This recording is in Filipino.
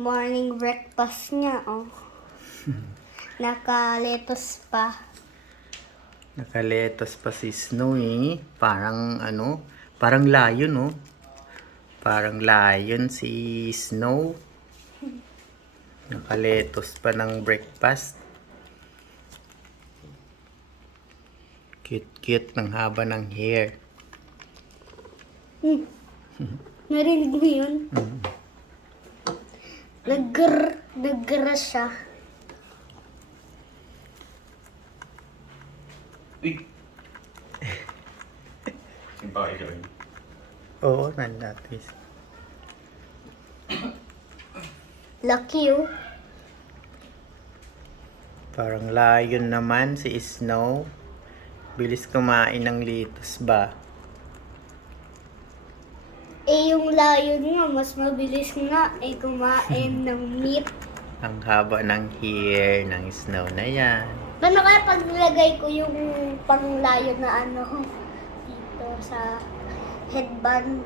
morning breakfast niya, oh. Naka-lettuce pa. Nakaletos pa si Snow eh. Parang lion oh. Parang lion si Snow. Nakaletos pa ng breakfast. Cute-cute ng haba ng hair. Narinig mo yun? Naggra siya. Uy! Yung pakita ko yun. Oo, nanlatis. Lucky, oh. Parang lion naman si Snow. Bilis kumain ng lettuce ba? Yung lion nga, mas mabilis nga kumain ng meat. Ang haba ng hair ng Snow na yan. Paano kaya pag nilagay ko yung pang lion na dito sa headband?